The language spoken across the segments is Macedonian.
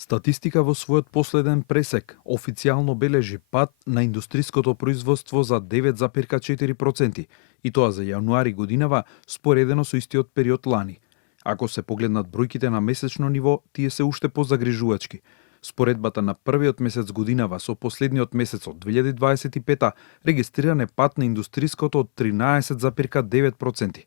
Статистика во својот последен пресек официјално бележи пад на индустриското производство за 9,4% и тоа за јануари годинава споредено со истиот период лани. Ако се погледнат бројките на месечно ниво, тие се уште позагрижувачки. Споредбата на првиот месец годинава со последниот месец од 2025 регистриран е пад на индустриското од 13,9%.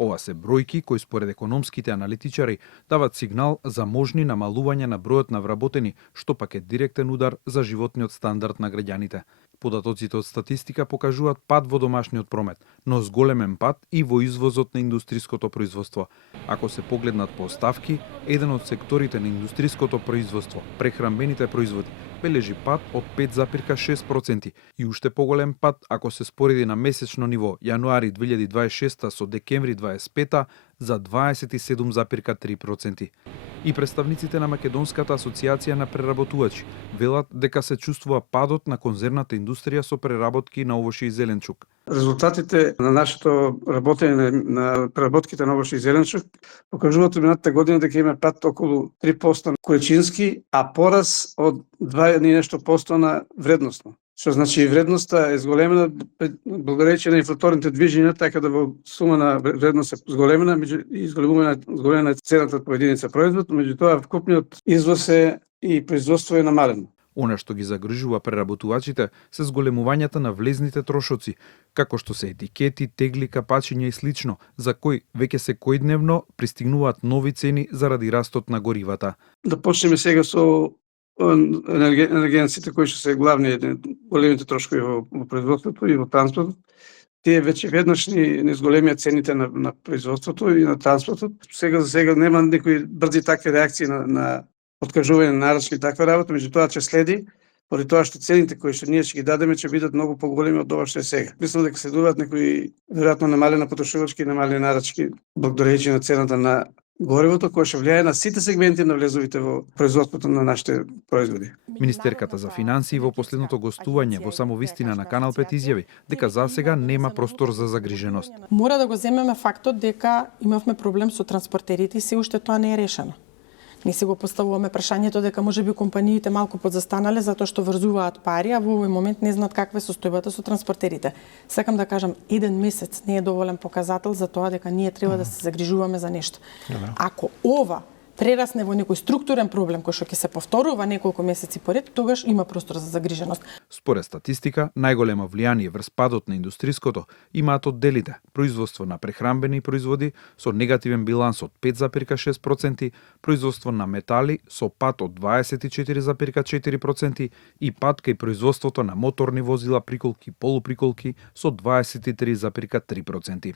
Ова се бројки кои според економските аналитичари дават сигнал за можни намалување на бројот на вработени, што пак е директен удар за животниот стандард на граѓаните. Податоците од статистика покажуваат пад во домашниот промет, но зголемен пад и во извозот на индустриското производство. Ако се погледнат по ставки, еден од секторите на индустриското производство, прехранбените производи, бележи пад од 5,6% и уште поголем пад ако се спореди на месечно ниво јануари 2026 со декември 2025 за 27,3%. И представниците на Македонската асоциација на преработувачи велат дека се чувствува падот на конзервната индустрија со преработки на овошје и зеленчук. Резултатите на нашето работење на преработките на овошје и зеленчук покажуваат минатата година дека има пад околу 3% количински, а пораз од 2 и нешто посто на вредносно. Што значи вредноста е зголемена благодарејќи на инфлаторните движења, така да во сума на вредност е зголемена и зголемена цената по единица производ, меѓутоа вкупниот извоз и производство е намалено. Она што ги загрижува преработувачите се зголемувањата на влезните трошоци, како што се етикети, тегли, капачиња и слично, за кои веќе секојдневно пристигнуваат нови цени заради растот на горивата. Да почнеме сега со енергенците кои што се главни големите трошкови во производството и во транспортот. Тие веќе веднаш не зголемија цените на производството и на транспортот. Сега за сега нема некои брзи такви реакции на откажување на нарачки и таква работа, меѓутоа ќе следи, поради тоа што цените кои што ние ќе ги дадеме ќе бидат многу поголеми од ова што е сега. Мислам дека следуваат некои веројатно намалена потрошувачки и намалени нарачки благодарејќи на цената на горивото, кој ќе влијае на сите сегменти на влезовите во производството на нашите производи. Министерката за финансии во последното гостување во Само вистина на Канал 5 изјави дека засега нема простор за загриженост. Мора да го земеме фактот дека имавме проблем со транспортерите и се уште тоа не е решено. Ние си го поставуваме прашањето дека можеби компаниите малку подзастанале затоа што врзуваат пари, а во овој момент не знаат каква е состојбата со транспортерите. Сакам да кажам, еден месец не е доволен показател за тоа дека ние треба да се загрижуваме за нешто. Ако ова прерасне во некој структурен проблем кој што ќе се повторува неколку месеци поред, тогаш има простор за загриженост. Според статистика, најголемо влијание врз падот на индустриското имаат одделите производство на прехранбени производи со негативен биланс од 5,6%, производство на метали со пад од 24,4% и пад кај производството на моторни возила, приколки, полуприколки со 23,3%.